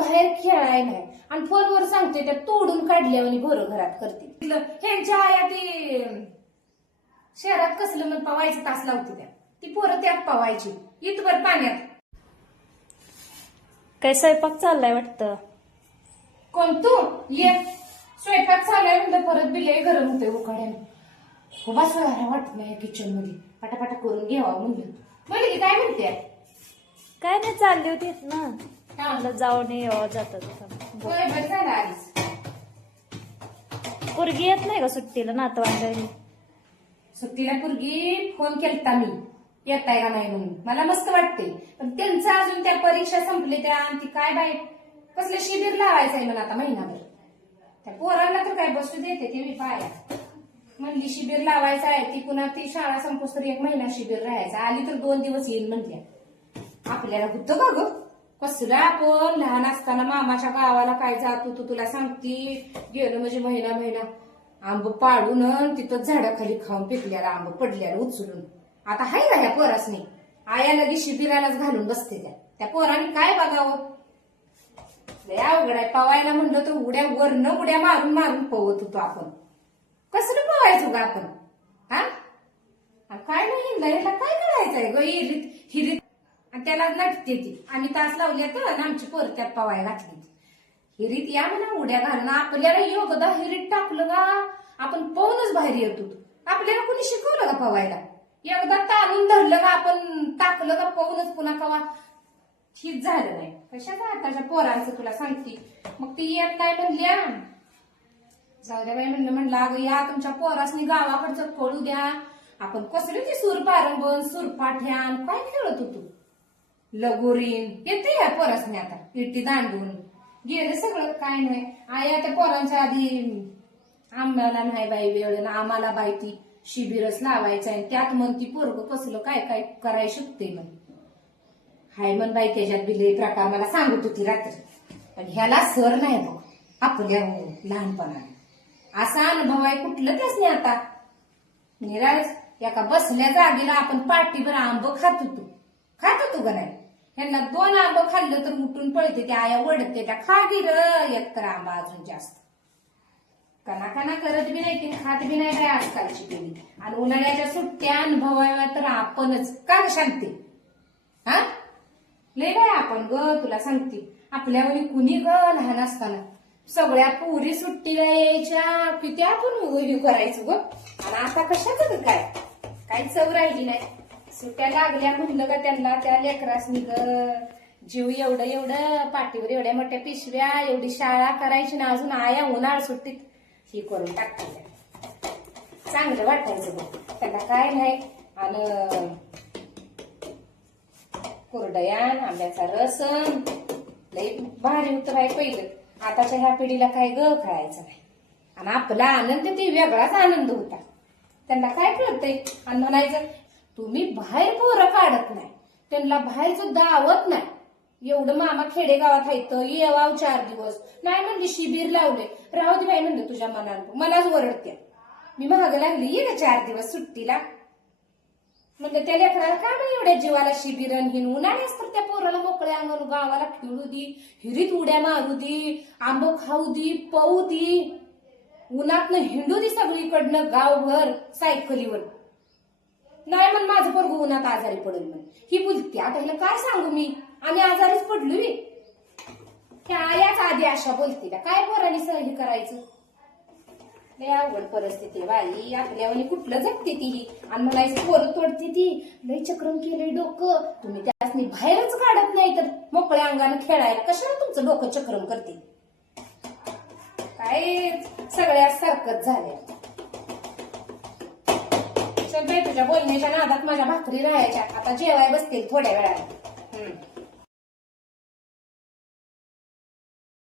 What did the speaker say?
बाहेर खेळाय नाही आणि फोनवर सांगते त्या तोडून काढल्या आणि भर घरात करते. ह्यांच्या आया ती शहरात कसलं मग पवायचं तास लावते त्या, ती पोरं त्यात पवायची इथभर पाण्यात. काय स्वयंपाक चाललाय वाटतं? कोण तू? ये स्वयंपाक चाललाय म्हणलं परत बिले गरम होते उकाड्याने. उभा सोयारा वाटत नाही किचन मध्ये, पटापटा करून घ्यावा म्हणलं. म्हणले की काय म्हणते? काय नाही, चालली होती ना हा. म्हणलं जाऊन यावं जातात. होय बरं झालं आलीस. पोरगी येत नाही का सुट्टीला नातवांच्या? सुट्टीला पूर्वी फोन केलता मी, येताय का नाही म्हणून. मला मस्त वाटते, पण त्यांचं अजून त्या परीक्षा संपले त्या आणि ती काय बाई कसलं शिबिर लावायचंय म्हणून आता महिनाभर. त्या पोरांना तर काय बसू देते ते मी पाया म्हणली शिबिर लावायचं आहे. ती पुन्हा ती शाळा संपोस तर 1 महिना शिबिर राहायचं. आली तर 2 दिवस येईल म्हणल्या. आपल्याला होतं का ग कसलं? आपण लहान असताना मामाच्या गावाला काय जात होतो तुला सांगती. गेलो म्हणजे महिना आंब पाडून तिथं झाडाखाली खाऊन पिकल्याला आंब पडल्याला उचलून. आता हाय का ह्या पोरासनी? आया लगेच शिबिरालाच घालून बसते त्या पोरांनी काय बघावं? लय अवघड आहे. पवायला म्हणलं तर उड्या मारून पवत होतो आपण. कसलं पवायचो ग आपण? हा काय नाही ह्याला काय करायचंय ग? हिरीत आणि त्याला नटते ती. आम्ही तास लावल्या तर आमची पोर त्यात पवाय घातली. हिरीत या म्हणा उड्या घालून. आपल्याला योगदा हिरीत टाकलं का आपण पवनच बाहेर येतो. आपल्याला कोणी शिकवलं का पवायला? एकदा ताणून धरलं का आपण टाकलं का पवनच पुन्हा कवा ठीक झालं नाही. कशाचा आताच्या पोरांचं तुला सांगते. मग ती येत नाही म्हणल्या. जाऊ द्या बाई म्हणलं अगं या तुमच्या पोरासनी गावाकडचं कळू द्या. आपण कसली ती सूरपारंबन सूरपाठ्यान काय खेळत होतो. लगोरीन येते या पोरासनी आता इटी दांडून गेले सगळं. काय नाही आया त्या पोरांच्या आधी आम्हाला नाही बाई वेळ आम्हाला बाई ती शिबिरच लावायचं आहे. त्यात मग ती पोरग कसलं काय काय करायला शिकते. मग हाय मन बाई त्याच्यात बिले प्रकार मला सांगत होती रात्री. पण ह्याला सर नाही बघ आपल्या लहानपणाने. असा अनुभव आहे कुठलं त्याच नाही आता. निराज एका बसल्या जागेला आपण पाठीभर आंब खात होतो का नाही? ह्यांना 2 आंब खाल्लं तर उठून पळते. त्या आया ओढते त्या खा गिर एक तर आंबा अजून जास्त. कना करत बी नाही ती खात बी नाही काय आजकालची पिढी. आणि उन्हाळ्याच्या सुट्ट्या अनुभवाव्या तर आपणच का शांती. हा लय बाय आपण ग तुला सांगते. आपल्यावर कुणी ग लहान असताना सगळ्या पुरी सुट्टीला यायच्या किती आपण उभी करायचो ग. आणि आता कशाच काय चव राहिली नाही. सुट्ट्या लागल्या म्हणलं का त्यांना त्या लेकरासनी ग जीव एवढं पाठीवर एवढ्या मोठ्या पिशव्या एवढी शाळा करायची ना अजून आया उन्हाळ सुट्टीत ही करून टाकतात. चांगलं वाटायचं बघ त्यांना काय नाही. आणि कोरडयान आंब्याचा रस लई भारी होतं बाई पहिलं. आताच्या ह्या पिढीला काय ग खेळायचं नाही. आणि आपला आनंद ते वेगळाच आनंद होता. त्यांना काय कळतंय? आणि म्हणायचं तुम्ही बाहेर पोरं काढत नाही त्यांना बाहेरचं दावत नाही. एवढं मामा खेडेगावात आहे येवाव 4 दिवस नाही म्हणली शिबिर लावले राहू दे बाई म्हणलं तुझ्या मनाला. मलाच ओरडत्या मी महाग लागली ये ना 4 दिवस सुट्टीला. म्हणलं त्या लेकराला काय म्हणे एवढ्या जीवाला शिबिरन हिन उन्हाळ्यास तर त्या पोराला मोकळ्या अंगण गावाला खेळू दी हिरीत उड्या मारू दी आंब खाऊ दी पवू दी उन्हातनं हिंडू दी सगळीकडनं गावभर सायकलीवर. नाही म्हण माझं पोरगं उन्हात आजारी पडेल म्हण ही बोलते. आता हिला काय सांगू मी आम्ही आजारीच पडलो. त्या याच आधी अशा बोलते काय पोरांनी सहली करायचं. लय अवघड परिस्थिती बाई आपल्यावर कुठलं जगते ती. आणि म्हणायचं पोरं तोडते ती लय चक्रम केलंय डोकं. तुम्ही त्यासनी बाहेरच काढत नाही तर मोकळ्या अंगानं खेळायला कशाला तुमचं डोकं चक्रम करते. काय सगळ्या सारखंच झालंय. चल बाई तुझ्या बोलण्याच्या नादात माझ्या भाकरी राहायच्या आता जेवाय बसतील थोड्या वेळाने.